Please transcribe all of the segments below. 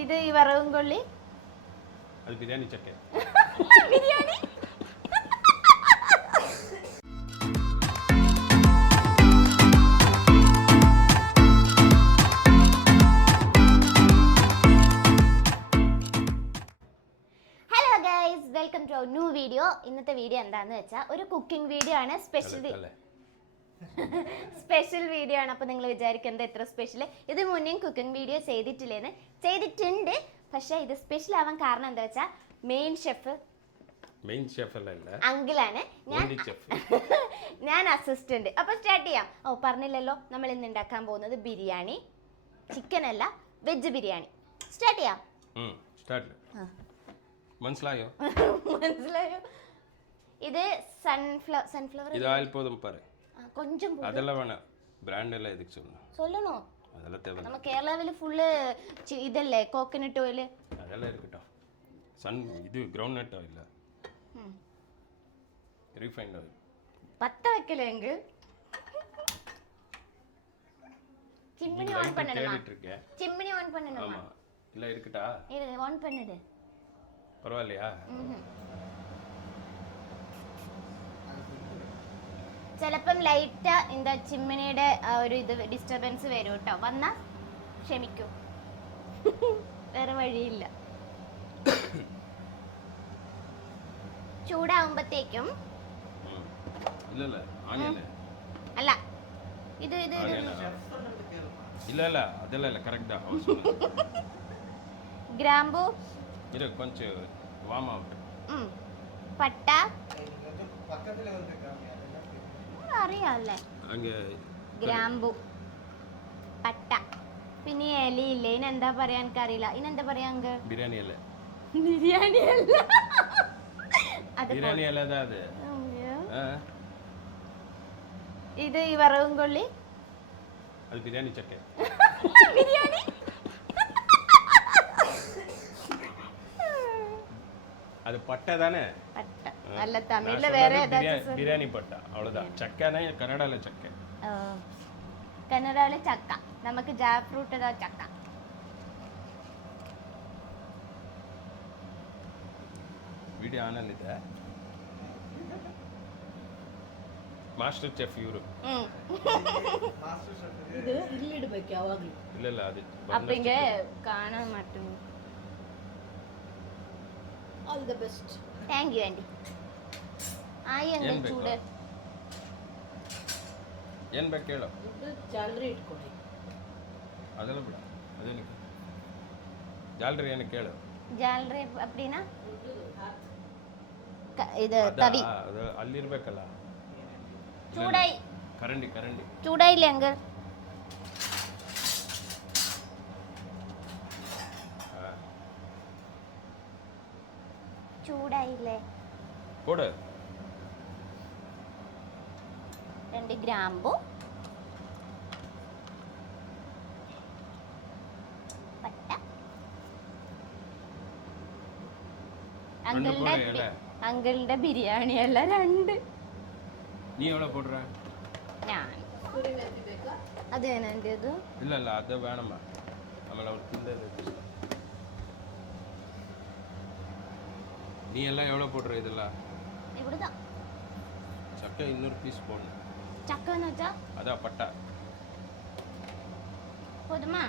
ഇത് ഈ വറവും കൊള്ളി അത് ബിരിയാണി ചക്ക. Biryani. Hello guys, welcome to new video. ഇന്നത്തെ വീഡിയോ എന്താണെന്ന് വെച്ചാൽ ഒരു കുക്കിംഗ് വീഡിയോ ആണ്. സ്പെഷ്യൽ വീഡിയോ ആണ്. അപ്പോൾ നിങ്ങൾ വിചാരിക്കുന്നത് എത്ര സ്പെഷ്യൽ, ഇത് മുന്നേ കുക്കിംഗ് വീഡിയോ ചെയ്തിട്ടുണ്ട്. പക്ഷേ ഇത് സ്പെഷ്യൽ ആവാൻ കാരണം എന്താ വെച്ചാൽ മെയിൻ ഷെഫ് അങ്കിളാണ്, ഞാൻ അസിസ്റ്റന്റ്. അപ്പോൾ സ്റ്റാർട്ട് ചെയ്യാം. പറഞ്ഞില്ലല്ലോ, നമ്മൾ ഇന്ന് ഉണ്ടാക്കാൻ പോകുന്നത് ബിരിയാണി. ചിക്കൻ അല്ല, വെജ് ബിരിയാണി. സ്റ്റാർട്ട് ചെയ്യാം. മനസ്സിലായോ? ഇത് സൺഫ്ലവർ. கொஞ்சம் அதெல்லாம் வேணாம், பிராண்ட் எல்லாம் எதுக்கு சொல்லணும்? அதெல்லாம் தேவை. நம்ம கேரளாவில் ஃபுல்லு இதல்ல கோகனட் ஆயில் அதெல்லாம் இருக்கட்டும். இது groundnut oil, refined oil. பத்த வைக்கல எங்க சிம்மினி ஆன் பண்ணணுமா? சிம்மினி ஆன் பண்ணணுமா? ஆமா, இல்ல இருக்கட்டா? இது ஆன் பண்ணிடு. பரவாயில்லையா? ചിലപ്പം ലൈറ്റ് എന്താ ചിമ്മിനിയുടെ ഒരു ഇത് ഡിസ്റ്റർബൻസ് വരും കേട്ടോ. വന്നാ ക്ഷമിക്കൂ, വേറെ വഴിയില്ല. ചൂടാവുമ്പത്തേക്കും അല്ല ഇത് ഇത് ഗ്രാമ്പൂ, പട്ട അറിയാല്ലേ, ഗ്രാമ്പു, പട്ട, പിന്നെ ഇലയില്ലേ, ഇതിനെന്താ പറയാ എനിക്കറിയില്ല. ഇതിനെന്താ പറയാ? ബിരിയാണി അല്ല, ഇത് ഈ വറവും കൊള്ളി, അത് ബിരിയാണി ചക്ക. ബിരിയാണി. அது பட்டை தானே? பட்டை நல்ல தமிழ்ல வேற ஏதாவது பிரியாணி பட்டை, அவ்வளவுதான். சக்கனா கன்னடால சக்க. கன்னடால ചക്ക, നമുക്ക് ജാക്ക് ഫ്രൂട്ട് da ചക്ക. വീഡിയോ ആണല്ലോ ഇത്. Master chef euro. Master chef ഇത് ഇല്ലിടಬೇಕು ಯಾವಾಗಲೂ. இல்ல அது அப்ப இங்க காண மாட்டேன். All the best. Thank you aunty. ಆಯಿ ಅಂದ್ರೆ ಚೂಡೆ ಏನ್ ಬೇಕು ಹೇಳು. ಇದು ಜಾಲರಿ ಇಟ್ಕೊಳ್ಳಿ. ಅದೆಲ್ಲ ಬಿಡ, ಅದೇನು ಜಾಲರಿ ಏನು ಕೇಳು. ಜಾಲರಿ அப்படினா ಇದು ತವಿ ಅದು ಅಲ್ಲಿ ಇರಬೇಕಲ್ಲ. ಚೂಡಾಯಿ ಕರಂಡಿ ಚೂಡಾಯಿ ಇಲ್ಲ ಅಂಗಲ್. ചൂടായില്ലേ? പോട്. 2 ഗ്രാമ്പു, പട്ട. അങ്കിളിന്റെ ബിരിയാണി അല്ല, 2. നീ എവിടെ പോടുற? ഞാൻ അത് വേണത്. ഇല്ല അത് വേണമാ, നമ്മൾ അവർ തിന്നത്. நீ எல்லாம் எவ்வளோ போடுற? இதெல்லாம் இப்படிதான். சக்கை 200 பீஸ் போடணும். சக்கைன்னு வச்சா அதான் பட்டா போதுமா?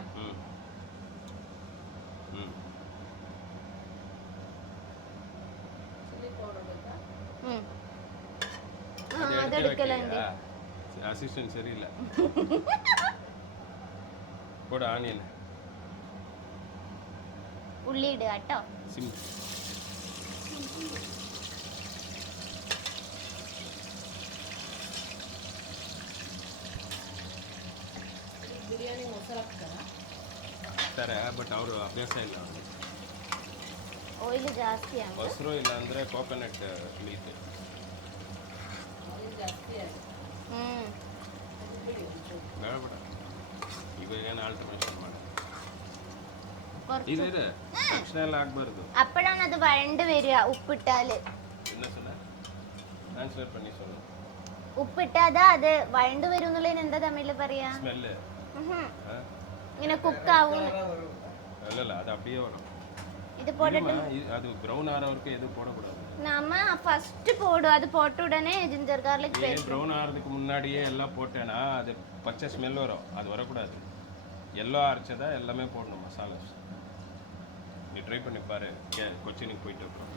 அசிஸ்டன்ட் சரியில்லை. போட ஆனியன், ഉള്ളി ഇടുക കേട്ടോ. ಬಿರಿಯಾನಿ ಮಸಾಲ ಹಾಕ್ತಾರಾ? ಹಾಕ್ತಾರೆ, ಬಟ್ ಅವರು ಅಭ್ಯಾಸ ಇಲ್ಲ. ಆಯಿಲ್ ಜಾಸ್ತಿ ಆಗ ಮೊಸರು ಇಲ್ಲ ಅಂದರೆ ಕೋಕೋನಟ್ ಮಿಲ್ಕ್ ಆಯಿಲ್ ಜಾಸ್ತಿ ಆಗ. ಬೇಡ ಬೇಡ, ಇವಾಗ ಏನು ಆಲ್ಟರ್ನೇಷನ್ ಮಾಡಿ ഇത് തക്ഷണം എല്ലാം ആകബാർದು. അപ്പോഴാണ് അത് വഴണ്ട് വരിക. ഉപ്പിട്ടാല് என்ன சொல்ல? ട്രാൻസ്ലേറ്റ് பண்ணி சொல்லு. ഉപ്പിട്ടാതാ അത് വഴണ്ട് വരും എന്നുള്ളതിന് എന്താ തമിഴില് പറയാ? സ്മെല്ല് ഇങ്ങനെ കുക്കാവും. അല്ലല്ല, അത് அப்படியே வரும். இது போட்டுட்டு இருமா, அது ப்ரௌன் ஆகிற வரைக்கும் எதுவும் போடக்கூடாது. நம்ம ஃபர்ஸ்ட் போடும், அது போட்ட உடனே ஜிஞ்சர் கார்லிக் ஏன் பேஸ்ட். ப்ரௌன் ஆகிறதுக்கு முன்னாடியே எல்லாம் போட்டேன்னா அது பச்சை ஸ்மெல் வரும், அது வரக்கூடாது. எல்லோ அரைச்சதா எல்லாமே போடணும் மசாலாஸ். நீ ட்ரை பண்ணி பாரு, கொச்சினுக்கு போயிட்டு அப்புறம்.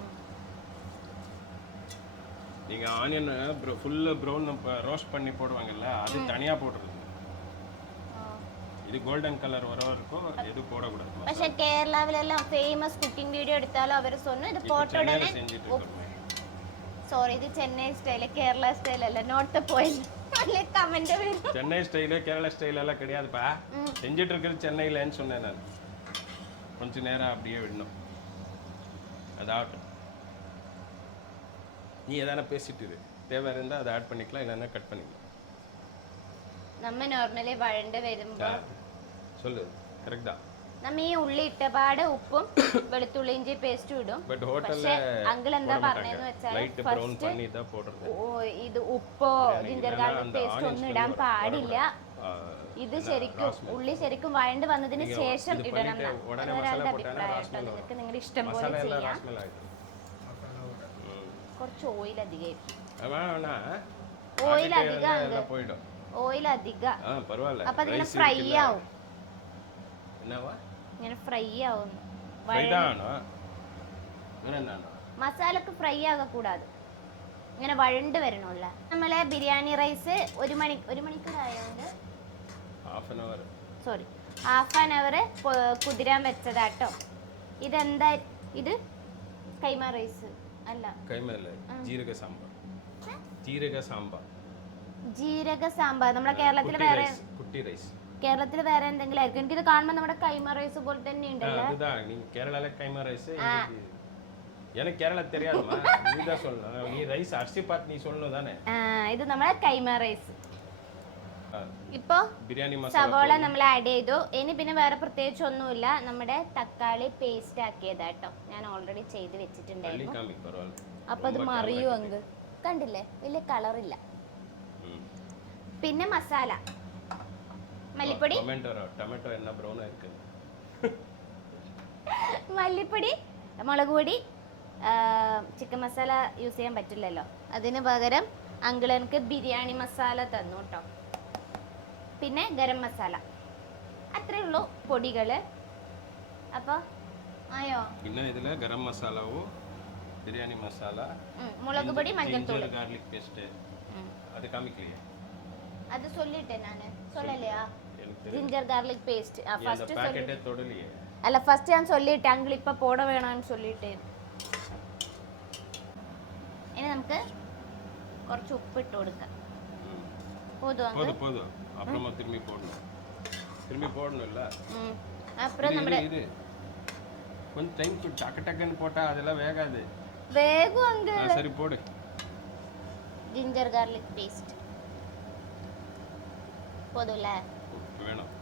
நீங்கள் ஆனியன் ஃபுல்லாக ப்ரௌன் ரோஸ்ட் பண்ணி போடுவாங்கல்ல, அது தனியாக போடுறது. ഇത് ഗോൾഡൻ കളർ വരെ വരക്കും ഇത് പോടக்கூடாது. പക്ഷേ കേരളാവിലെല്ലാം ഫേമസ് കുക്കിംഗ് വീഡിയോ എടുത്താലും അവർ சொன்னு ഇത് போட்ட உடனே സോറി ഇത് ചെന്നൈ സ്റ്റൈൽ കേരള സ്റ്റൈൽ അല്ല, നോട്ട് ദ പോയിന്റ്. അല്ലേ കമന്റ് വരും. சென்னை ஸ்டைலு கேரளா ஸ்டைல் எல்லாம் கிடையாதுப்பா. செஞ்சுட்டு இருக்கிறது சென்னையிலன்னு சொன்னேன் நான். கொஞ்ச நேரம் அப்படியே விடணும், அதாகட்டும். நீ எதனா பேசிட்டு இரு, தேவை இருந்தால் அதை ஆட் பண்ணிக்கலாம், இல்லைன்னா கட் பண்ணிக்கலாம். നമ്മ നോർമലി വഴണ്ട് വരുമ്പോ சொல்லு கரெக்டா. നമ്മ ഈ ഉള്ളി ഇട്ടപാട് ഉപ്പും വെളുത്തുള്ളി ഇഞ്ചി പേസ്റ്റും ഇടും. பட் ஹோட்டல்ல അങ്കിൾ എന്താ പറഞ്ഞതെന്ന് വെച്ചാൽ லைட் ബ്രൗൺ பண்ணி தான் போடுறது. ഇത് ഉപ്പോ ജിഞ്ചർ ഗാർലിക് പേസ്റ്റ് ഒന്നും ഇടാൻ പാടില്ല. ഇത് ശരിക്കും ഉള്ളി ശരിക്കും വഴണ്ട് വന്നതിന് ശേഷം ഇടണം. ഒരാളുടെ അഭിപ്രായം. നിങ്ങൾക്ക് നിങ്ങളുടെ ഇഷ്ടം പോലെ ചെയ്യാം. കുറച്ച് ഓയിൽ അധികം, ഓയിൽ അധികം, ഓയിൽ അധികം. അപ്പൊ അതിങ്ങനെ ഫ്രൈ ആവും. ഇങ്ങനെ ഫ്രൈ ആവും. മസാലക്ക് ഫ്രൈ ആകക്കൂടാതെ ഇങ്ങനെ വഴണ്ട് വരണമല്ല. നമ്മളെ ബിരിയാണി റൈസ് ഒരു മണിക്കൂറായോണ്ട് സോറി ഹാഫ് ആൻ അവർ കുതിരാൻ വെച്ചതാട്ടോ. ഇതെന്താ ഇത്? കൈമ റൈസ് അല്ല, ജീരക സാമ്പാർ. ജീരക സാമ്പാർ, ജീരക സാമ്പാർ. നമ്മുടെ കേരളത്തിൽ വേറെ കുട്ടി റൈസ്, കേരളത്തിൽ വേറെ എന്തെങ്കിലും ആയിരിക്കും. എനിക്കിത് കാണുമ്പോൾ നമ്മുടെ കൈമ റൈസ് പോലെ തന്നെ ഉണ്ടല്ലോ. அதுதான் நீ கேரளால கைமா ரைஸ். எனக்கு கேரளா தெரியாதுமா, நீ தான் சொல்லணும். நீ ரைஸ் அரிசி பார்த்து நீ சொல்லணும் தானே. ഇത് നമ്മുടെ കൈമ റൈസ്. ഇപ്പോ ബിരിയാണി സവോള നമ്മൾ ആഡ് ചെയ്തു. ഇനി പിന്നെ വേറെ പ്രത്യേകിച്ച് ഒന്നുമില്ല. നമ്മുടെ തക്കാളി പേസ്റ്റ് ആക്കിയതാട്ടോ, ഞാൻ ഓൾറെഡി ചെയ്ത് വെച്ചിട്ടുണ്ടായിരുന്നു. അപ്പൊ അത് മറിയും അങ്ങ് കണ്ടില്ലേ, വലിയ കളറില്ല. പിന്നെ മസാല, മല്ലിപ്പൊടി, ടൊമാറ്റോ എന്നാ ബ്രൗൺ ആയിരിക്കും, മല്ലിപ്പൊടി, മുളക് പൊടി. ചിക്കൻ മസാല യൂസ് ചെയ്യാൻ പറ്റില്ലല്ലോ, അതിന് പകരം അങ്കിൾ എനിക്ക് ബിരിയാണി മസാല തന്നു കേട്ടോ. പിന്നെ ഗരം മസാല, അത്രേ ഉള്ളൂ പൊടികള്. അപ്പോൾ ആയോ? പിന്നെ ഇതിൽ ഗരം മസാലവും ബിരിയാണി മസാല, മുളക് പൊടി, മഞ്ഞൾപ്പൊടി, ഗാർലിക് പേസ്റ്റ്. അത് കാമിക്കலையே, அது சொல்லிட்டேன் நான். சொல்லலையா? Ginger garlic paste first packet തൊടലിയേ. അല്ല, ഫസ്റ്റ് ഞാൻ சொல்லிட்டேன் അങ്കിൾ ഇപ്പോ പോട വേണമെന്ന് சொல்லிட்டேன். ഇനി നമുക്ക് കുറച്ച് ഉപ്പ് ഇട്ട് കൊടുക്കാം. போதும். அப்புறமா திரும்பி போடணும்ல. அப்புறம் நம்ம இது கொஞ்சம் டைம் டக்குன்னு போட்டா அதெல்லாம் வேகாது. வேகும் அங்க. சரி போடு. ജിഞ്ചർ ഗാർലിക് പേസ്റ്റ് போதும்ல? வேணும்.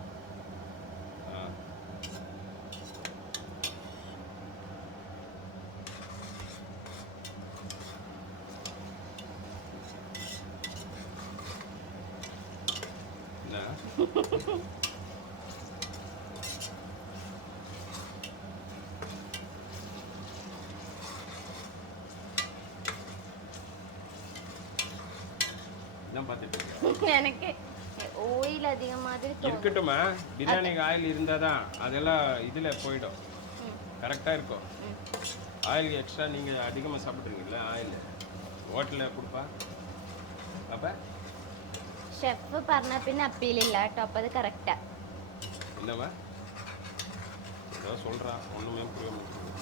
எனக்கு ஓயில் அதிக மாதிரி இருக்கட்டுமா. பிரியாணிக்கு ஆயில் இருந்தாதான் அதெல்லாம் இதுல போயிடும், கரெக்டா இருக்கும். ஆயில் எக்ஸ்ட்ரா நீங்க அதிகமா சாப்பிட்றீங்கல்ல, ஆயில் ஹோட்டலில் கொடுப்பா. அப்ப ഷെഫ് പറഞ്ഞ പിന്നെ അപ്പീലില്ല കേട്ടോ. അപ്പൊ അത് കറക്റ്റാ. என்னவா ஏதோ சொல்றான், ஒண்ணுமே புரிய மாட்டேங்குது.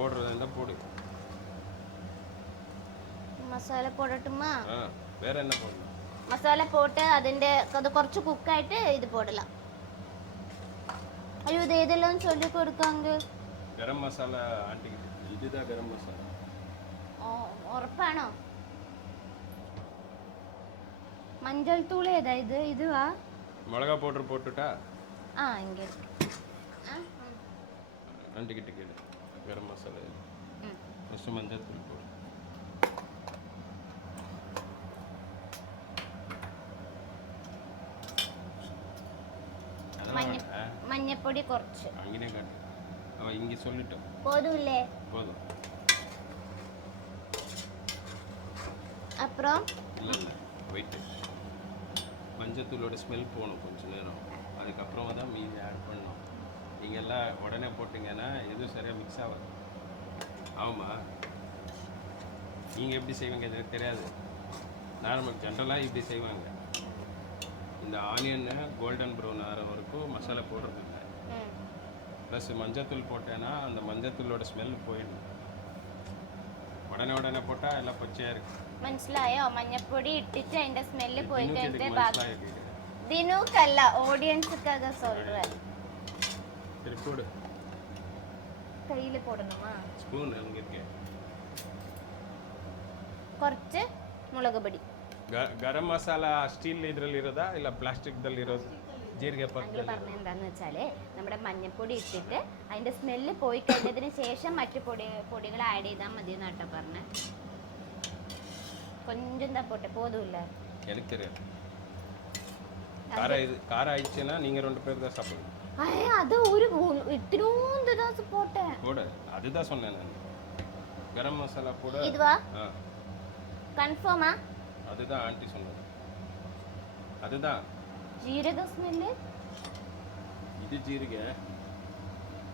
போடுறதா இருந்தா போடு. മസാല പോടട്ടുമാ? വേറെ என்ன போடணும்? മസാല പോട്ട് അതിന്റെ അത് കുറച്ച് കുക്കായിട്ട് ഇത് പോടலாம். അയ്യോ, ഇത് ഏതെല്ലാം ചൊല്ലി കൊടുക്കാങ്ക. ഗരം മസാല ആന്റിക്ക് ഇതാ ഗരം മസാല. ഉറപ്പാണോ? മഞ്ഞൾ തൂളി ഏതാ ഇത്? ഇതുവാ மிளகா பவுடர் போட்டுட்டா? இங்க ஆண்டிக்கிட்ட கேளு. கரம் மசாலா ஃபர்ஸ்ட் மஞ்சள் தூள் போடு. മഞ്ഞപ്പൊടി மஞ்சப்பொடி കുറച്ച്. അങ്ങനെ കാട്ടി അവ ഇങ്ങി சொல்லிட்டோம். போதும்லே? போதும். அப்புறம் இல்லை இல்லை வெயிட்டு. மஞ்சத்தூளோட ஸ்மெல் போகணும் கொஞ்சம் நேரம். அதுக்கப்புறமா தான் மீதி ஆட் பண்ணணும். நீங்கள் எல்லாம் உடனே போட்டிங்கன்னா எதுவும் சரியாக மிக்ஸ் ஆகாது. ஆமாம்மா, நீங்கள் எப்படி செய்வீங்க எனக்கு தெரியாது. நார்மல் ஜென்ரலாக இப்படி செய்வாங்க. இந்த ஆனியன் கோல்டன் ப்ரௌன் ஆகிற வரைக்கும் மசாலா போடுறது இல்லை. ப்ளஸ் மஞ்சத்தூள் போட்டேன்னா அந்த மஞ்சத்தூளோட ஸ்மெல் போயிடும். ഉടനെ போட்டால் எல்லாம் பச்சையாக இருக்குது. മനസ്സിലായോ? മഞ്ഞപ്പൊടി ഇട്ടിട്ട് അതിന്റെ സ്മെല്ല് പോയി കഴിഞ്ഞിട്ട് ബാക്കി മനസ്സിലായി. ദിനുക്കല്ല, ഓഡിയൻസുക്കാக சொல்றேன். சரி போடு. കയ്യിൽ പോടണമാ? ஸ்பூன் அங்கே இருக்கே. കുറച്ച് മുളക് പൊടി. ಗರಂ ಮಸಾಲ ಸ್ಟೀಲ್ ಇದರಲ್ಲಿ ಇರೋದಾ ಇಲ್ಲ ಪ್ಲಾಸ್ಟಿಕ್ದಲ್ಲಿ ಇರೋದು? ಜೀರಿಗೆ ഞങ്ങൾ ಪಕ್ಕದಲ್ಲಿ പറഞ്ഞ എന്താന്ന് വെച്ചാല് നമ്മുടെ മഞ്ഞപ്പൊടി ഇട്ടിട്ട് അതിന്റെ സ്മെല്ല് പോയി കഴിഞ്ഞതിന് ശേഷം മറ്റു പൊടികൾ ആഡ് ചെയ്താൽ മതി എന്നാട്ടോ പറഞ്ഞ. கொஞ்சம் தான் போட்டேன், போதும் இல்ல? எனக்கு தெரியாது. காரம் ஆயிடுச்சுன்னா நீங்க 2 பேர் தான் சாப்பிடணும். அது ஒரு இத்தினூந்து தான் போட்டேன். போடு, அதுதான் சொன்னேன் நான். கரம் மசாலா போடு. இதுவா? கன்ஃபார்மா? அதுதான் ஆண்டி சொன்னது. அதுதான் ஜீரக ஸ்மெல். இது ஜீரக.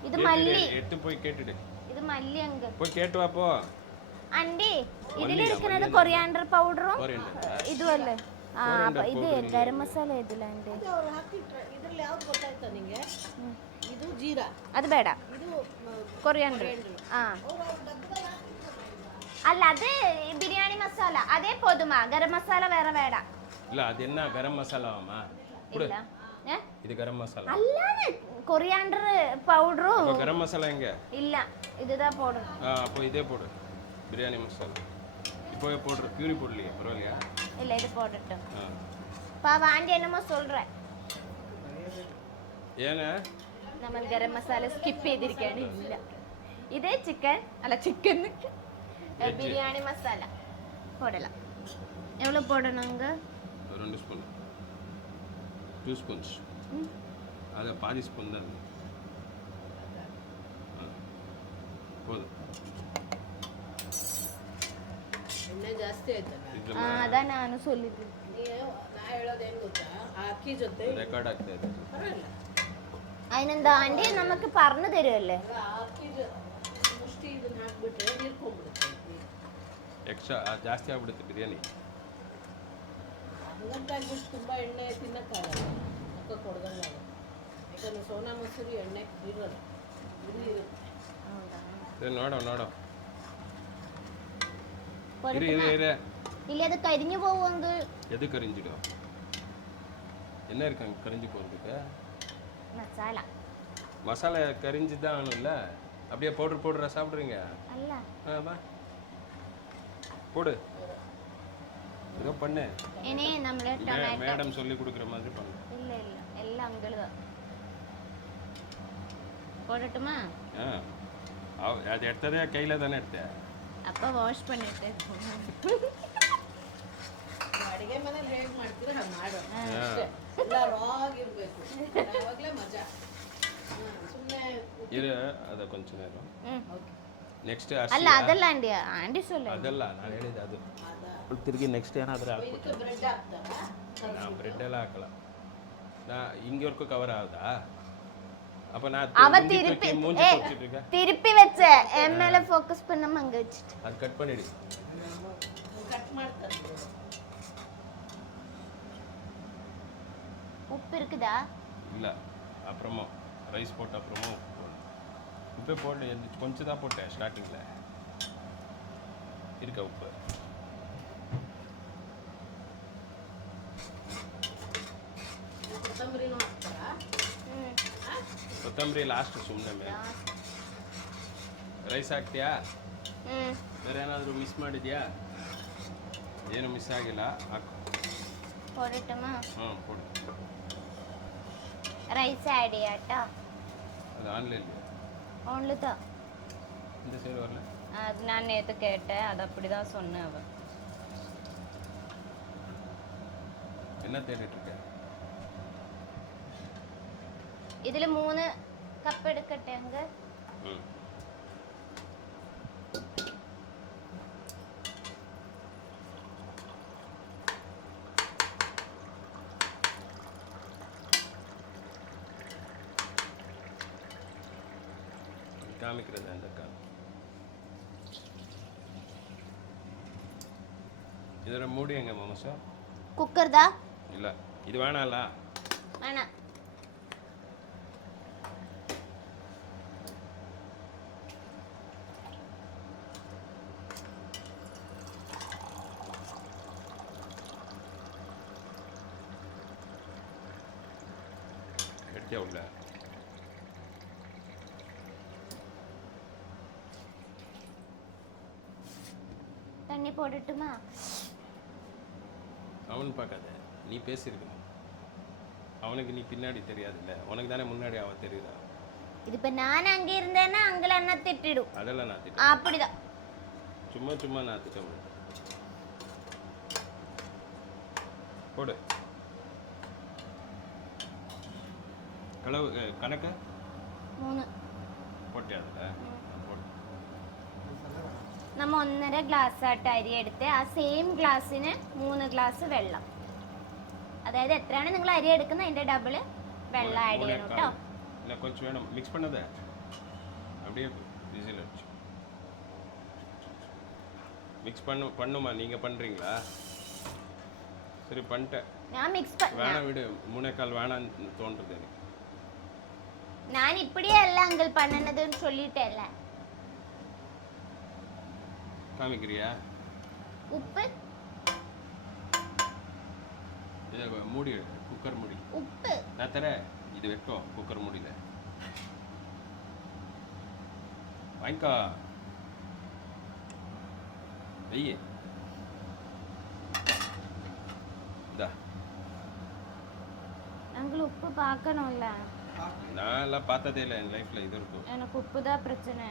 இது மல்லி. எட்டு போய் கேட்டுடு. இது மல்லி அங்க. போய் கேட்டு வா போ. ആൻറ്റി ഇതിൽ ഇരിക്കുന്നത് കൊറിയാണ്ടർ പൗഡറും ഇതുമല്ലേ? ആ അപ്പൊ ഇത് ഗരം മസാല ഏതിലുണ്ട്? ಅದು ಅವ್ರು ಹಾಕಿಟ್ರೆ ಇದ್ರಲ್ಲಿ ಯಾವ್ದು ಗೊತ್ತಾಯ್ತಾ ನಿಂಗೆ? ಇದು ಜೀರಾ, അത് ಬೇಡ, ಇದು കൊറിയാണ്ടർ. ആ ಅವ್ರು ಡಬ್ಬದಲ್ಲಿ ಹಾಕಿಟ್ರೆ അല്ല, അത് ബിരിയാണി മസാല അതേ പോതുമാ, ഗരം മസാല വേറെ വേണ്ട. இல்ல அது என்ன கரம் மசாலாவாமா? ഇല്ല இது கரம் மசாலா അല്ലാതെ കൊറിയാണ്ടർ പൗഡറും. அப்ப கரம் மசாலா எங்க? ഇല്ല, ഇതാ പോടും. அப்போ இதே போடு, பிரியாணி மசாலா. இப்போ போடுற பியூரி போடலையா? பரவாயில்லையா? இல்ல, இது போடட்டும். பாவா ஆண்டி என்னமோ சொல்றேன். ஏங்க നമ്മൾ ഗരം മസാല സ്കിപ്പ് ചെയ്തിരിക്കുകയാണ്. ഇല്ല, ഇതേ ചിക്കൻ അല്ല, ചിക്കൻ ബിരിയാണി മസാല போடலாம். எவ்வளவு போடணுங்க? 2 ஸ்பூன், 2 ஸ்பூன்ஸ். அது பாதி ஸ்பூன் தான். போதும். ಎಣ್ಣೆ ಜಾಸ್ತಿ ಆಯ್ತಲ್ಲ. അതാ ನಾನು சொல்லிட்டு. ನಾ ಹೇಳೋದೇನು ಗೊತ್ತಾ, ಆ ಅಕ್ಕಿ ಜೊತೆ ರೆಕಾರ್ಡ್ ಆಗ್ತಾ ಇದೆ. ಬರಲ್ಲ. അതിനെന്താ ആന്റി നമുക്ക് പറഞ്ഞു തരുമല്ലേ? ಆ ಅಕ್ಕಿ ಮುಷ್ಟಿ ಇದನ್ನ ಹಾಕ್ಬಿಟ್ರೆ ನೀರ್ಕೊಂಡ್ಬಿಡುತ್ತೆ. ಎಕ್ಸ್ಟ್ರಾ ಜಾಸ್ತಿ ಆಗ್ಬಿಡುತ್ತೆ ಬಿರಿಯಾನಿ. ಹಂಗಂತಾಗ್ಬಿಟ್ಟು ತುಂಬ ಎಣ್ಣೆ ತಿನ್ನಕ್ಕಾಗಲ್ಲ, ಅಕ್ಕ ಕೊಡ್ದಂಗೆ ಆಗುತ್ತೆ. ಯಾಕಂದ್ರೆ ಸೋನಾ ಮಸೂರಿ ಎಣ್ಣೆ ಇರಲ್ಲ, ಇದು ಇರುತ್ತೆ. சரி ನೋಡೋ ನೋಡೋ. போடட்டுமா? இல்ல, அது கரிஞ்சு போவாங்க. எது கரிஞ்சிடும்? என்ன இருக்காங்க கரிஞ்சு போகிறதுக்கு? மசாலா. மசாலா கரிஞ்சு தான் ஆகணும்ல. அப்படியே பவுடர் சாப்பிட்றீங்க? அல்ல, ஆமாம், போடு. ஏதோ பண்ணு. இனி நம்மள டொமேட்டோ மேடம் சொல்லி கொடுக்குற மாதிரி பண்ணு. இல்ல இல்ல, எல்லாம் அங்கிள் தான். போடட்டுமா? அது எடுத்ததே கையில் தானே எடுத்தேன். அப்போ வாஷ் பண்ணிட்டு ಅಡುಗೆ ಮನೇಲಿ ಹೇಗೆ ಮಾಡ್ತೀರಾ ಹಾಗೆ ಮಾಡು. ಅಷ್ಟೇ. ಎಲ್ಲ ರಾಗಿರ್ಬೇಕು, ಯಾವಾಗಲೇ ಮಜಾ. ಸುಮ್ಮನೆ இரு, அதை கொஞ்ச நேரம். ನೆಕ್ಸ್ಟ್ ಅಲ್ಲ, ಅದಲ್ಲ ಆಂಟಿ, ಆಂಟಿ ಸೊಲ್ಲ. ಅದಲ್ಲ ನಾನು ಹೇಳಿದ್ದು, ಅದು ತಿರುಗಿ ನೆಕ್ಸ್ಟ್ ಏನಾದರೂ ಹಾಕ್ಬಿಟ್ಟು. ಇದಕ್ಕೆ ಬ್ರೆಡ್ ಹಾಕ್ತಾರಾ? நான் பிரெட் எல்லாம் ஆக்கல. நான் இங்க வரைக்கும் கவர் ஆகுதா? அப்ப நான் அவ திருப்பி மூஞ்சி போட்டுட்டு இருக்கேன். திருப்பி வெச்ச எம்எல்ஏ ஃபோக்கஸ் பண்ணாம அங்க வச்சிட்டு அது கட் பண்ணிடு. ಕಟ್ ಮಾಡ್ತಾರೆ. உப்பு இருக்குதா? இல்ல, அப்புறமா ரைஸ் போட்ட அப்புறமா உப்பு போடு. உப்பே போடல, கொஞ்சம் தான் போட்டேன் ஸ்டார்டிங்ல. இருக்கா உப்பு? ಕೊತ್ತಂಬರಿನೂ ಹಾಕ್ತಾರಾ? ಕೊತ್ತಂಬರಿ ಲಾಸ್ಟ್ ಸುಮ್ಮನೆ. ರೈಸ್ ಹಾಕ್ತೀಯಾ? ಬೇರೆ ಏನಾದರೂ ಮಿಸ್ ಮಾಡಿದ್ಯಾ? ಏನು ಮಿಸ್ ಆಗಿಲ್ಲ, ಹಾಕು. போடட்டுமா? போடு. ரைஸ் ஆட் செய்யட்டா? அது ஆன்லைன் ஒன்லி தான். இந்த சைடு வரல. அது நான் நேற்று கேட்டேன், அது அப்படி தான் சொன்னேன். அவன் என்ன தேடிட்டு இருக்க? ഇതിൽ 3 കപ്പ് എടുക്കട്ടെ അങ്ക്. காமிக்கிறது அந்த கால் இதோட மூடி எங்க மாமசா? കുക്കർദാ இல்ல இது வேணாம்ல. വേണം. எடுத்தே உள்ள தண்ணி போடட்டுமா? அவன் பார்க்காத, நீ பேசியிருக்கணும். அவனுக்கு நீ பின்னாடி தெரியாதுல்ல, உனக்கு தானே முன்னாடி அவன் தெரியுதா? இது இப்ப நான் அங்க இருந்தேன்னா அங்கிள் என்ன திட்டிடும். அதெல்லாம் நான் திட்டேன். அப்படிதான். சும்மா சும்மா நான் திட்ட முடியும். போடு களவு கணக்கு 3 போட்டே அதில் போடு. നമ്മ 1.5 ഗ്ലാസ് ആയിട്ട് അരി എടുത്ത് ആ സെയിം ഗ്ലാസ്സിന് 3 ഗ്ലാസ് വെള്ളം. അതായത് എത്രയാണ് നിങ്ങൾ അരി എടുക്കുന്നത് അതിന്റെ ഡബിൾ വെള്ളം ആഡ് ചെയ്യണം കേട്ടോ. இல்லை கொஞ்சம் வேணும் மிக்ஸ் பண்ணதை அப்படியே விசில் வச்சு மிக்ஸ் பண்ணுமா? நீங்கள் பண்ணுறீங்களா? சரி பண்ணிட்டேன். ഞാൻ മിക്സ് வேணாம் விடு, 3/4 வேணான்னு தோன்றுது எனக்கு. ഞാൻ இப்படியே അല്ല അങ്കിൾ பண்ணனதுன்னு சொல்லிட்டேன்ல. காமிக்கிறியா? உப்பு இதை மூடி குக்கர் மூடி. உப்பு நான் தரேன், இது வைக்கும் குக்கர் மூடியில் வாங்கிக்கோ. வெய்ய இதா அங்கிள் உப்பு பார்க்கணும்ல. நான் எல்லாம் பார்த்ததே இல்லை என் லைஃப்பில். இது இருக்கும். எனக்கு உப்பு தான் பிரச்சனை.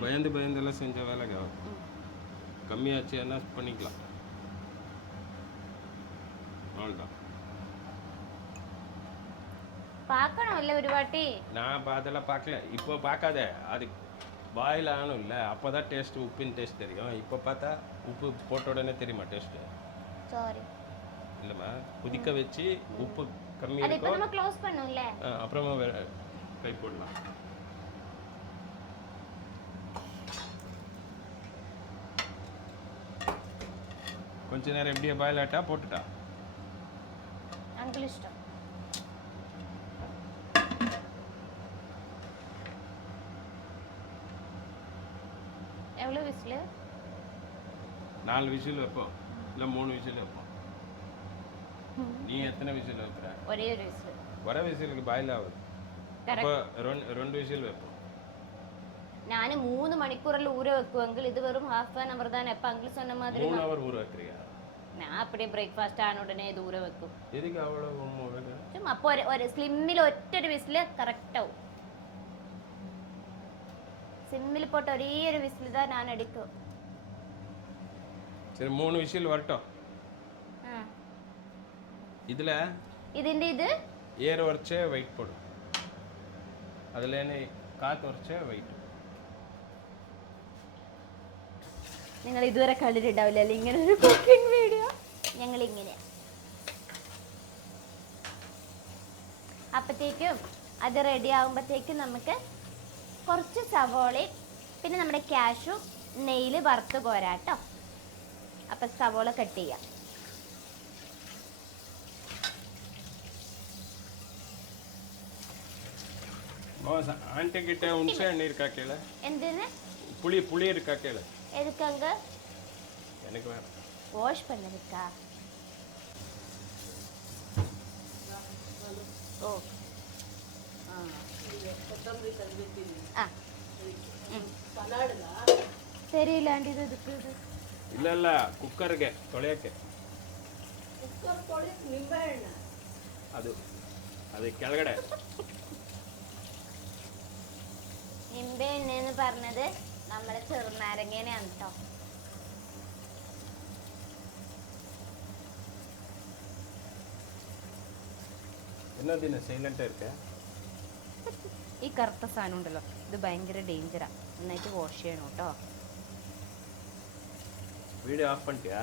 பயந்து பயந்தெல்லாம் செஞ்ச வேலைக்கு கம்மியாச்சு என்ன பண்ணிக்கலாம். அவ்வளோதான். பார்க்கணும்ல ஒரு வாட்டி. நான் அதெல்லாம் பார்க்கல. இப்போ பார்க்காத, அது பாயில் ஆனும் இல்லை, அப்போ தான் டேஸ்ட்டு உப்பின் டேஸ்ட் தெரியும். இப்போ பார்த்தா உப்பு போட்ட உடனே தெரியுமா டேஸ்ட்டு? சாரி இல்லைம்மா, குதிக்க வச்சு உப்பு கம்மி அது இப்போ இருக்கும், நம்ம க்ளோஸ் பண்ணும்ல. அப்புறமா கை போடலாம். கொஞ்ச நேரம் எப்படியே பாயில் ஆட்டா போட்டுட்டா அங்கிள் இஷ்டம். எவ்வளோ விசில்? 4 விசில் வைப்போம், இல்லை 3 விசில் வைப்போம். நீ எத்தனை விசில் வைக்கிற? ஒரே ஒரு விசில். வர விசிலுக்கு பாயில் ஆகுது. அப்போ 2 விசில் வைப்போம். நான் 3 மணிக்கூரில் ஊற வைக்குவங்கள். இது வெறும் ½ hour தான். எப்போ அங்கிள் சொன்ன மாதிரி 3 hour ஊற வைக்கிறியா? நான் அப்படியே பிரேக்ஃபாஸ்ட் ஆன உடனே இது ஊற வைக்கும். எதுக்கு அவ்வளோ? ചുമ്മാ അപ്പോൾ ഒരു സ്ലിമ്മിൽ ഒറ്റൊരു വിസിൽ കറക്റ്റ് ആവും. സിമ്മിൽ പോട്ട് ഒരേ ഒരു വിസിൽ தான் நான் அடிக்கும். சரி 3 விசில் வரட்டும். இதில் ഇതിന്റെ ഇത് ஏர் வரைச்சே வெயிட் போடும், அதில் காற்று வரைச்சே வெயிட். നിങ്ങൾ ഇതുവരെ കണ്ടിട്ടുണ്ടാവില്ല ഇങ്ങനെ ഒരു കുക്കിംഗ് വീഡിയോ. ഞങ്ങൾ ഇങ്ങനെ അപ്പോഴത്തേക്കും അത് റെഡി ആകുമ്പോഴത്തേക്കും നമുക്ക് കുറച്ച് സവോളയും പിന്നെ നമ്മുടെ ക്യാഷു നെയ്യിൽ വറുത്ത് കോരാട്ടോ. അപ്പം സവോള കട്ട് ചെയ്യാം. ஆண்டி கிட்ட உன்சே எண்ணெய் இருக்கா கேளு. എന്തിന്? புளி இருக்கா கேளு. எதுக்காங்க? எனக்கு வேணும். வாஷ் பண்ணதுக்கா? ஓ கொத்தமல்லி கருவேப்பிலை ஆ ಸಲಾಡ್ಗಾ? தெரியல ஆண்டி இது இதுக்கு இது. ಇಲ್ಲ ಕುಕ್ಕರ್ಗೆ ತೊಳೆಯೋಕ್ಕೆ. ಕುಕ್ಕರ್ ತೊಳೆಯಕ್ಕೆ ನಿಂಬೆಹಣ್ಣು ಅದು ಕೆಳಗಡೆ. നിംബെണ്ണ എന്ന് പറഞ്ഞത് നമ്മുടെ ചെറുനാരങ്ങേനെയാണ് കേട്ടോ. என்ன தின சைலண்டாக இருக்க? ഈ കറുത്ത സാധനം ഉണ്ടല്ലോ, ഇത് ഭയങ്കര ഡേഞ്ചറാ. നന്നായിട്ട് വാഷ് ചെയ്യണം കേട്ടോ. വീഡിയോ ഓഫ് பண்ணிட்டியா?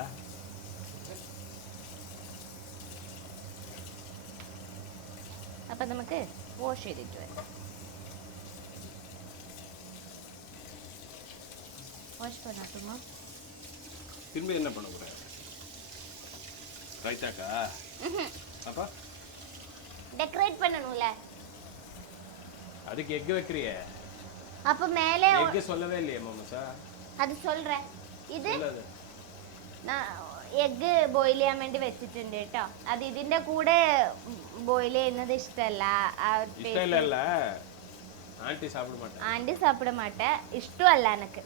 അപ്പം നമുക്ക് വാഷ് ചെയ്തിട്ട് വരാം. வாஷ் பண்ணட்டுமா? திரும்பி என்ன பண்ண போற? ரைட்டாக்கா? அப்பா டெக்கரேட் பண்ணணும்ல. அதுக்கு எக் வைக்கறியே. அப்ப மேலே எக் சொல்லவே இல்லையே மம்மசா. அது சொல்றேன். ഇത് இல்லது. എഗ്ഗ് ബോയിൽ ചെയ്യാൻ വേണ്ടി വെച്ചിട്ടുണ്ട് കേട്ടോ. അത് ഇതിന്റെ കൂടെ ബോയിൽ ചെയ്യുന്നത് ഇഷ്ടമല്ല. ഇഷ്ടമില്ല. ആന്റി சாப்பிட மாட்டேன். ആന്റി சாப்பிட மாட்டேன். ഇഷ്ടമല്ല എനിക്ക്.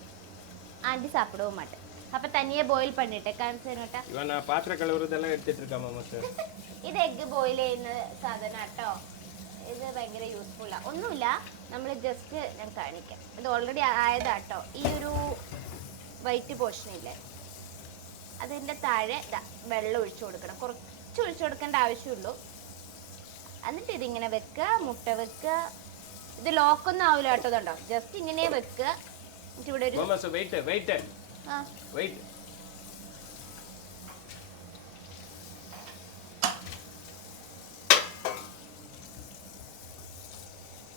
ஆண்டி சாப்பிடவும் மாட்டேன். அப்ப தனியே பாயில் பண்ணிட்டேன். കാണിച്ചേനോട്ടാ. ഇവൻ പാത്രം കഴുകുന്നതെല്ലാം എടുത്തിട്ട് ഇരിക്കാം മമ്മസ. ഇത് എഗ്ഗ് ബോയിൽ ചെയ്യുന്ന സാധനം കേട്ടോ. ഇത് ഭയങ്കര യൂസ്ഫുൾ ആണ്. ഒന്നുമില്ല, നമ്മൾ ജസ്റ്റ് ഞാൻ കാണിക്കാം. ഇത് ഓൾറെഡി ആയതാട്ടോ. ഈ ഒരു വൈറ്റ് പോർഷൻ ഇല്ലേ, അതിൻ്റെ താഴെ വെള്ളം ഒഴിച്ചു കൊടുക്കണം. കുറച്ച് ഒഴിച്ചു കൊടുക്കേണ്ട ആവശ്യമുള്ളൂ. എന്നിട്ട് ഇതിങ്ങനെ വെക്കുക, മുട്ട വെക്കുക. ഇത് ലോക്കൊന്നും ആവില്ല കേട്ടോ. ഇതുണ്ടോ, ജസ്റ്റ് ഇങ്ങനെ വെക്കുക. എന്നിട്ട് ഇവിടെ ഒരു മമ്മസ വെയിറ്റ് വെയിറ്റ് വെയിറ്റ്.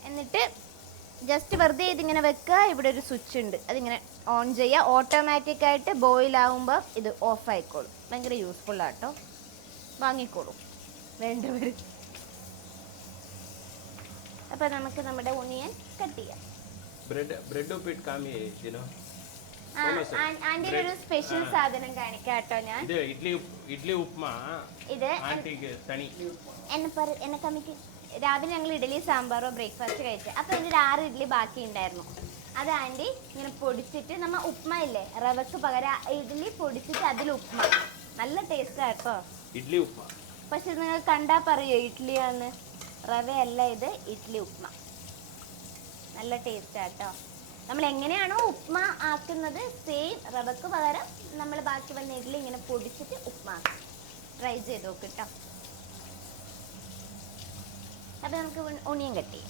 എന്നിട്ട് ജസ്റ്റ് വെറുതെ ഇതിങ്ങനെ വെക്കുക. ഇവിടെ ഒരു സ്വിച്ച് ഉണ്ട്, അതിങ്ങനെ ഓൺ ചെയ്യുക. ഓട്ടോമാറ്റിക് ആയിട്ട് ബോയിൽ ആകുമ്പോൾ ഇത് ഓഫ് ആയിക്കോളും. ഭയങ്കര യൂസ്ഫുൾ ആട്ടോ. വാങ്ങിക്കോളും വേണ്ടവർ. അപ്പം നമുക്ക് നമ്മുടെ ഒണിയൻ കട്ട് ചെയ്യാം. ബ്രെഡ് ഉപ്പിട്ട് കാമി ദിനോ. ആന്റിയുടെ ഒരു സ്പെഷ്യൽ സാധനം കാണിക്കാം കേട്ടോ ഞാൻ. ഇത് ഇഡ്ലി ഉപ്മാ. ഇത് ആന്റിക്ക് തനി. എന്നെ കമ്മിക്ക് രാവിലെ ഞങ്ങൾ ഇഡലി സാമ്പാറോ ബ്രേക്ക്ഫാസ്റ്റ് കഴിച്ചത്. അപ്പോൾ ഇതിൽ 6 ഇഡ്ഡലി ബാക്കി ഉണ്ടായിരുന്നു. അത് ആൻറ്റി ഇങ്ങനെ പൊടിച്ചിട്ട്, നമ്മൾ ഉപ്മ ഇല്ലേ, റവക്ക് പകരം ഇഡ്ഡലി പൊടിച്ചിട്ട് അതിൽ ഉപ്മ. നല്ല ടേസ്റ്റാണ് കേട്ടോ. ഇഡ്ലി ഉപ്മ. പക്ഷെ നിങ്ങൾ കണ്ടാൽ പറയോ ഇഡ്ഡലിയാണ്. റവയല്ല ഇത്, ഇഡ്ഡലി ഉപ്മ. നല്ല ടേസ്റ്റാണ് കേട്ടോ. നമ്മൾ എങ്ങനെയാണോ ഉപ്മ ആക്കുന്നത് സെയിം റവക്ക് പകരം നമ്മൾ ബാക്കി വന്ന ഇഡ്ഡലി ഇങ്ങനെ പൊടിച്ചിട്ട് ഉപ്മ ആക്കും. ട്രൈ ചെയ്ത് നോക്ക് കേട്ടോ. അപ്പം നമുക്ക് ഒണിയൻ കട്ട് ചെയ്യാം.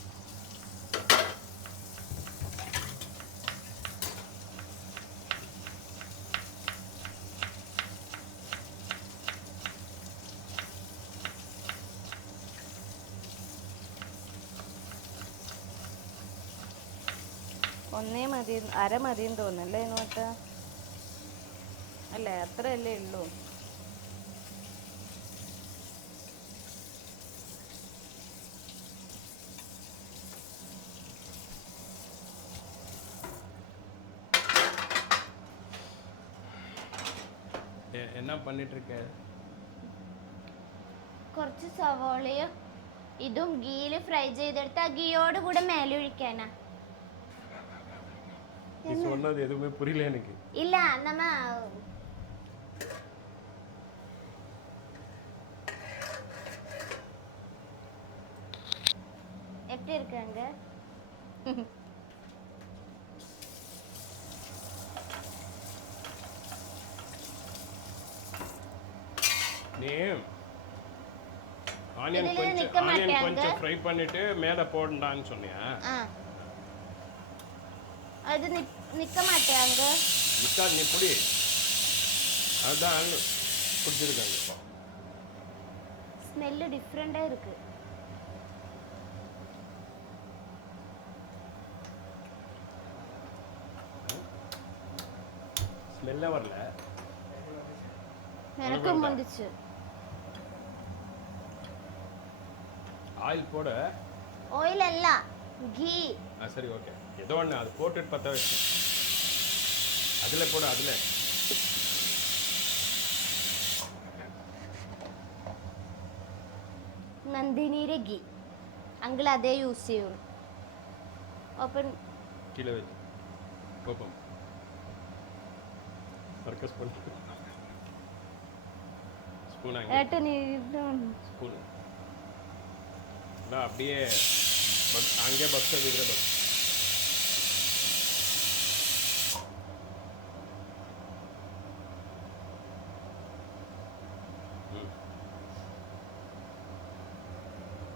ഒന്നേ മതി, അര മതിയെന്ന് തോന്നുന്നല്ലേ ഇങ്ങോട്ട്? അല്ലേ, അത്രയല്ലേ ഉള്ളൂ. എന്നാ பண்ணிட்டு இருக்க? കുറച്ച് സവോളയും ഇതും ഗീയിൽ ഫ്രൈ ചെയ്തെടുത്ത് ആ ഗീയോട് കൂടെ മേലെ ഒഴിക്കാനാ. நீ சொன்னது எதுவுமே புரியல எனக்கு. இல்ல நம்ம எப்படி இருக்காங்க? நீ ஆனியன் கொஞ்சம் ஃப்ரை பண்ணிட்டு மேல போடண்டான்னு சொன்னியா? அது நிக்க மாட்டாங்க. நிக்கா நீ புடி. அதான் புடிச்சிருக்காங்க. ஸ்மெல் டிஃபரெண்டா இருக்கு. ஸ்மெல்ல வரல. எனக்கும் வந்துச்சு. ஆயில் போட. ஆயில் அல்ல, கீ. சரி ஓகே. ஏதோ ஒன்று அது போட்டுட்டு பற்ற வச்சு அதில் போட. அதில் നന്ദിനിയുടെ ഗീ അങ്കിൾ അതേ യൂസ് ചെയ്യുള്ളൂ. ഓപ്പൺ கீழே வச்சு ஓப்பன் சர்க்கஸ் பண்ணி ஸ்பூன் ஸ்பூன் அப்படியே அங்கே பக்ஸ் இருக்கிற பக்ஸ்.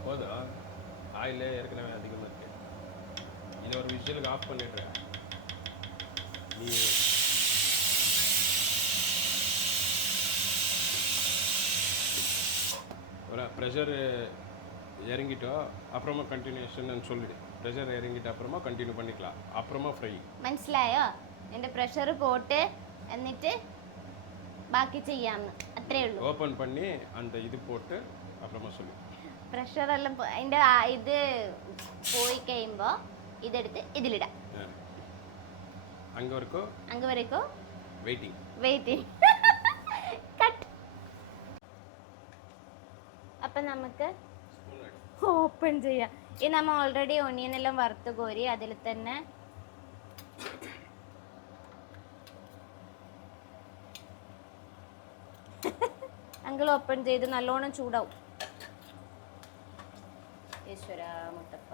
போதும். ஆயில் ஏற்கனவே அதிகமாக இருக்கு. ஒரு விசிலுக்கு ஆஃப் பண்ணிடுறேன். நீ ஒரு ப்ரெஷர் இறங்கிட்டோ அப்புறமா கண்டினியூஷன் சொல்லிடு. ப்ரெஷர் ഇറങ്ങിയിട്ട് അപ്പുറമോ കണ്ടിന്യൂ பண்ணிக்கலாம். അപ്പുറമോ ഫ്രൈ. മനസ്സിലായോ? എൻ്റെ പ്രഷർ പോട്ട് എന്നിട്ട് ബാക്കി ചെയ്യാമെന്ന് അത്രേ ഉള്ളൂ. ഓപ്പൺ பண்ணி அந்த இது போட்டு அப்புறமா சொல்லு. പ്രഷർ എല്ലാം അതിൻ്റെ ഇത് പോയി കഴിയുമ്പോൾ ഇതെടുത്ത് ഇതിലിടാം. அங்க വരേക്കോ വെയിറ്റിംഗ് കട്ട്. അപ്പം നമുക്ക് ഓപ്പൺ ചെയ്യാം. ഈ നമ്മൾ ഓൾറെഡി ഒണിയൻ എല്ലാം വറുത്ത് കോരി അതിൽ തന്നെ അങ്കിൾ ഓപ്പൺ ചെയ്ത് നല്ലോണം ചൂടാവും. ഈശ്വര മുത്തപ്പ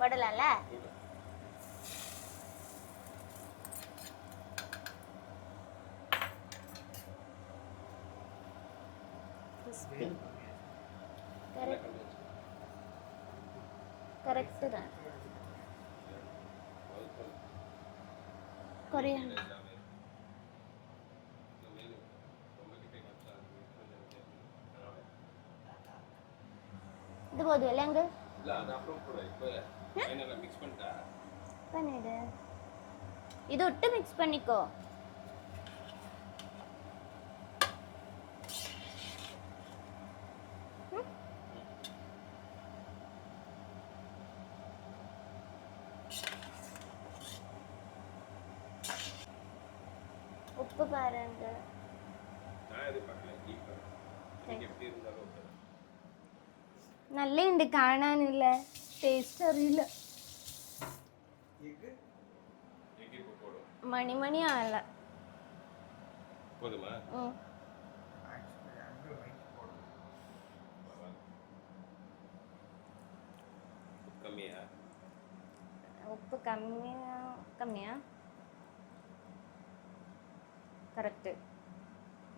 പടലല്ലേ? കറക്റ്റ് தான் കൊറിയാണ്. ഇത് പോതുമല്ലേ അങ്കിൾ? பண்ணிடு. இது விட்டு மிக்ஸ் பண்ணிக்கோ. உப்பு பாருங்க. നല്ലുണ്ട് കാണാനില്ല, ടേസ്റ്റ് അറിയില്ല. മണിമണിയാണല്ല. ഉപ്പ് കമ്മിയാ കറക്റ്റ്.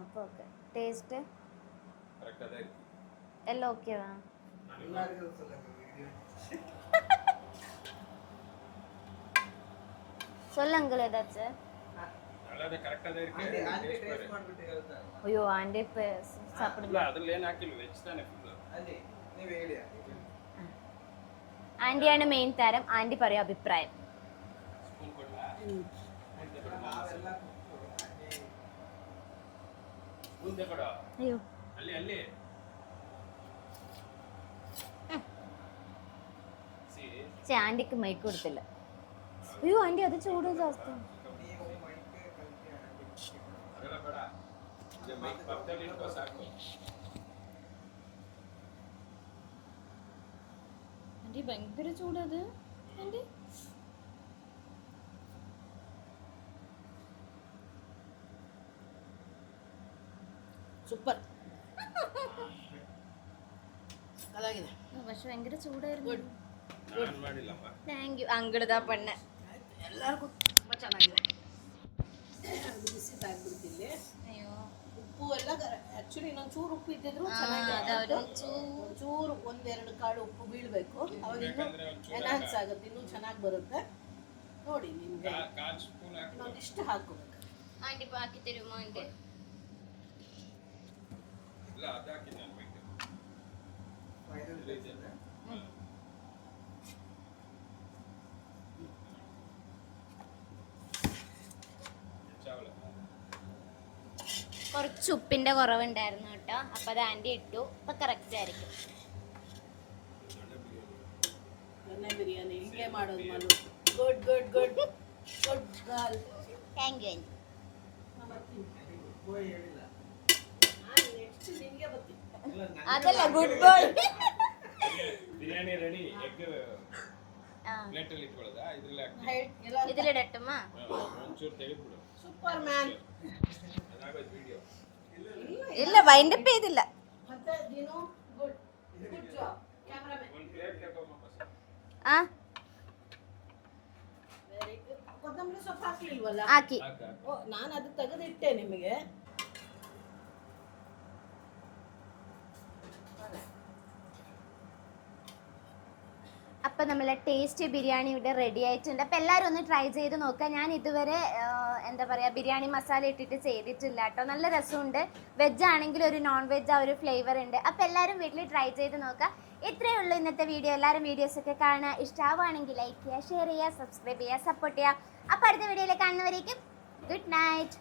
അപ്പോൾ ഓക്കെ. ടേസ്റ്റ് എല്ലാം ഓക്കെയാ? சொல்ல அங்கிள் ஏதாச்சும். ஐயோ ஆண்டி சாப்பிடுங்க. ആന്റിയാണ് മെയിൻ താരം. ആന്റി പറയും അഭിപ്രായം. അയ്യോ ആന്റിക്ക് മൈക്ക് കൊടുത്തില്ല. അയ്യോ ആന്റി അത് ചൂട് ജാസ്തി. ആന്റി ഭയങ്കര ചൂടത്. Anti super ಅದಾಗಿದೆ. പക്ഷെ ഭയങ്കര ചൂടായിരുന്നു. Thank you. ಅಂಗಡದ ಬಣ್ಣ ಎಲ್ಲರಿಗೂ ತುಂಬ ಚೆನ್ನಾಗಿದೆ. ಬಿಸಿ ತಾಗ್ಬಿಡ್ತಿಲ್ಲಿ. ಅಯ್ಯೋ ಉಪ್ಪು ಎಲ್ಲ ಆ್ಯಕ್ಚುಲಿ ಇನ್ನೊಂದು ಚೂರು ಉಪ್ಪು ಇದ್ದಿದ್ರು ಚೂರು ಒಂದೆರಡು ಕಾಳು ಉಪ್ಪು ಬೀಳಬೇಕು. ಅವಾಗ ಇನ್ನೂ ಎನ್ಹಾನ್ಸ್ ಆಗುತ್ತೆ, ಇನ್ನೂ ಚೆನ್ನಾಗಿ ಬರುತ್ತೆ. ನೋಡಿ ನಿಮಗೆ ಇನ್ನೊಂದಿಷ್ಟು ಹಾಕೋಬೇಕು. ಆಂಟಿ ಬಾಕಿ ತರುಮಾ ಆಂಟಿ? കുറച്ച് ഉപ്പിന്റെ കുറവുണ്ടായിരുന്നു കേട്ടോ. അപ്പൊ അത് ആന്റി ഇട്ടു. അപ്പൊ കറക്റ്റ് ആയിരിക്കും. ದೊಣ್ಣೆ ಬಿರಿಯಾನಿ ಹೀಗೆ ಮಾಡೋದು Manu. Good good good good girl. Thank you aunty. Next ನಿಮಗೆ ಬರ್ತೀನಿ. ಅದಲ್ಲ good boy. Biryani ready. Egg plate ಅಲ್ಲಿ ಇಟ್ಕೊಳ್ಳೋದಾ? ഇതിലിടട്ടുമാ? ಒಂಚೂರು ತೆಗೆದ್ಬಿಡು. Super man. ഇല്ല വൈൻഡപ്പ് ചെയ്തില്ല. ಮತ್ತೆ ದಿನು ಗುಡ್ ಗುಡ್ ಜಾಬ್ ಕ್ಯಾಮರಾಮನ್. ಒಂದು ಪ್ಲೇಟ್ ತಗೊಂಬ. ಆ ವೆರಿ ಗುಡ್. ಕೊತ್ತಂಬರಿ ಸೊಪ್ಪು ಹಾಕ್ಲಿಲ್ವಲ್ಲ? ಹಾಕಿ. ಓ ನಾನು ಅದು ತೆಗೆದಿಟ್ಟೆ ನಿಮಗೆ. അപ്പൊ അപ്പോൾ നമ്മളെ ടേസ്റ്റ് ബിരിയാണി ഇവിടെ റെഡി ആയിട്ടുണ്ട്. അപ്പോൾ എല്ലാവരും ഒന്ന് ട്രൈ ചെയ്ത് നോക്കുക. ഞാൻ ഇതുവരെ എന്താ പറയുക ബിരിയാണി മസാല ഇട്ടിട്ട് ചെയ്തിട്ടില്ല കേട്ടോ. നല്ല രസമുണ്ട്. വെജ് ആണെങ്കിൽ ഒരു നോൺ വെജ് ആ ഒരു ഫ്ലേവർ ഉണ്ട്. അപ്പോൾ എല്ലാവരും വീട്ടിൽ ട്രൈ ചെയ്ത് നോക്കുക. ഇത്രയേ ഉള്ളൂ ഇന്നത്തെ വീഡിയോ. എല്ലാവരും വീഡിയോസൊക്കെ കാണുക. ഇഷ്ടമാവുകയാണെങ്കിൽ ലൈക്ക് ചെയ്യുക, ഷെയർ ചെയ്യുക, സബ്സ്ക്രൈബ് ചെയ്യുക, സപ്പോർട്ട് ചെയ്യുക. അപ്പോൾ അടുത്ത വീഡിയോയിൽ കാണുന്നവരേക്കും ഗുഡ് നൈറ്റ്.